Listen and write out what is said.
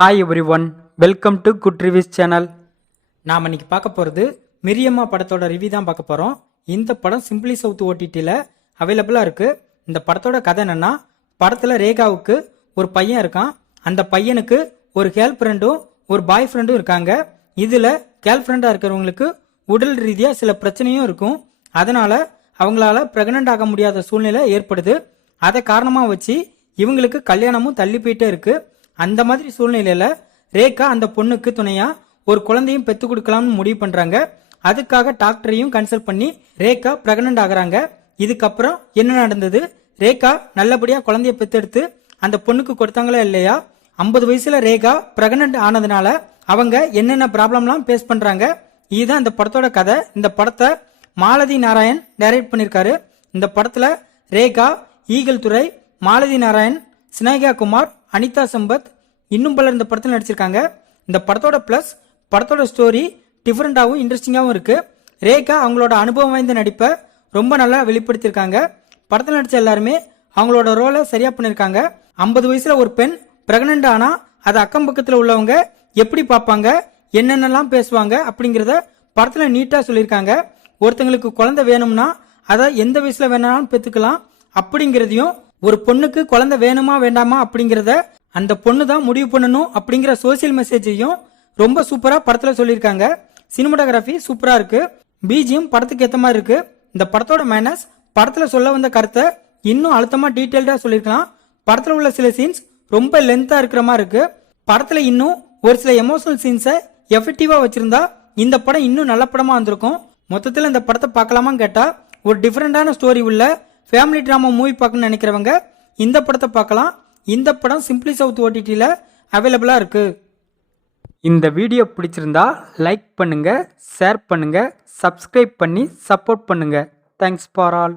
Hi every one welcome to good reviews channel நாம் இன்னைக்கு பார்க்க போகிறது மிரியம்மா படத்தோட ரிவ்யூ தான் பார்க்க போகிறோம் இந்த படம் சிம்பிளி சவுத் ஓடிடியில் அவைலபிளாக இருக்குது இந்த படத்தோட கதை என்னென்னா படத்தில் ரேகாவுக்கு ஒரு பையன் இருக்கான். அந்த பையனுக்கு ஒரு கேர்ள் ஃப்ரெண்டும் ஒரு பாய் ஃப்ரெண்டும் இருக்காங்க. இதில் கேர்ள் ஃப்ரெண்டாக இருக்கிறவங்களுக்கு உடல் ரீதியாக சில பிரச்சனையும் இருக்கும். அதனால் அவங்களால ப்ரெக்னென்ட் ஆக முடியாத சூழ்நிலை ஏற்படுது. அதை காரணமாக வச்சு இவங்களுக்கு கல்யாணமும் தள்ளி போயிட்டே இருக்குது அந்த மாதிரி சூழ்நிலையில ரேகா அந்த பொண்ணுக்கு துணையா ஒரு குழந்தையும் பெத்து கொடுக்கலாம்னு முடிவு பண்றாங்க. அதுக்காக டாக்டரையும் கன்சல்ட் பண்ணி ரேகா பிரெக்னன்ட் ஆகுறாங்க. இதுக்கப்புறம் என்ன நடந்தது? ரேகா நல்லபடியா குழந்தைய பெத்தெடுத்து அந்த பொண்ணுக்கு கொடுத்தாங்களா இல்லையா? ஐம்பது வயசுல ரேகா பிரெக்னன்ட் ஆனதுனால அவங்க என்னென்ன ப்ராப்ளம்லாம் ஃபேஸ் பண்றாங்க? இதுதான் இந்த படத்தோட கதை. இந்த படத்தை மாலதி நாராயண் டைரக்ட் பண்ணியிருக்காரு இந்த படத்துல ரேகா ஈகல் துறை மாலதி நாராயண் சினேகா குமார் அனிதா சம்பத் இன்னும் பலர் இந்த படத்தில் நடிச்சிருக்காங்க. இந்த படத்தோட ப்ளஸ் படத்தோட ஸ்டோரி டிஃப்ரெண்ட்டாகவும் இன்ட்ரெஸ்டிங்காகவும் இருக்குது ரேகா அவங்களோட அனுபவம் வாய்ந்த நடிப்பை ரொம்ப நல்லா வெளிப்படுத்தியிருக்காங்க. படத்தில் நடித்த எல்லாருமே அவங்களோட ரோலை சரியாக பண்ணியிருக்காங்க. ஐம்பது வயசில் ஒரு பெண் பிரெக்னென்ட் ஆனால் அதை அக்கம் பக்கத்தில் உள்ளவங்க எப்படி பார்ப்பாங்க என்னென்னலாம் பேசுவாங்க அப்படிங்கிறத படத்தில் நீட்டாக சொல்லியிருக்காங்க. ஒருத்தங்களுக்கு குழந்தை வேணும்னா அதை எந்த வயசில் வேணாலும் பெற்றுக்கலாம் அப்படிங்கிறதையும் ஒரு பொண்ணுக்கு குழந்தை வேணுமா வேண்டாமா அப்படிங்கிறத அந்த பொண்ணு தான் முடிவு பண்ணணும் அப்படிங்கிற சோசியல் மெசேஜையும் ரொம்ப சூப்பரா படத்துல சொல்லியிருக்காங்க. சினிமாட்டோகிராஃபி சூப்பரா இருக்கு. பிஜிஎம் படத்துக்கு ஏத்த மாதிரி இருக்கு. இந்த படத்தோட மைனஸ் படத்துல சொல்ல வந்த கருத்தை இன்னும் அழுத்தமா டீட்டெயில்டா சொல்லியிருக்கலாம். படத்துல உள்ள சில சீன்ஸ் ரொம்ப லென்த்தா இருக்கிற மாதிரி இருக்கு. படத்துல இன்னும் ஒரு சில எமோஷனல் சீன்ஸை எஃபெக்டிவா வச்சிருந்தா இந்த படம் இன்னும் நல்ல படமா வந்திருக்கும். மொத்தத்தில் இந்த படத்தை பார்க்கலாமான்னு கேட்டா ஒரு டிஃப்ரெண்டான ஸ்டோரி உள்ள ஃபேமிலி ட்ராமா மூவி பார்க்கணும்னு நினைக்கிறவங்க இந்த படத்தை பார்க்கலாம். இந்த படம் சிம்பிளி சவுத் ஓடிடியில் அவைலபிளாக இருக்குது இந்த வீடியோ பிடிச்சிருந்தா லைக் பண்ணுங்கள் ஷேர் பண்ணுங்கள் சப்ஸ்கிரைப் பண்ணி சப்போர்ட் பண்ணுங்கள் தேங்க்ஸ் ஃபார் ஆல்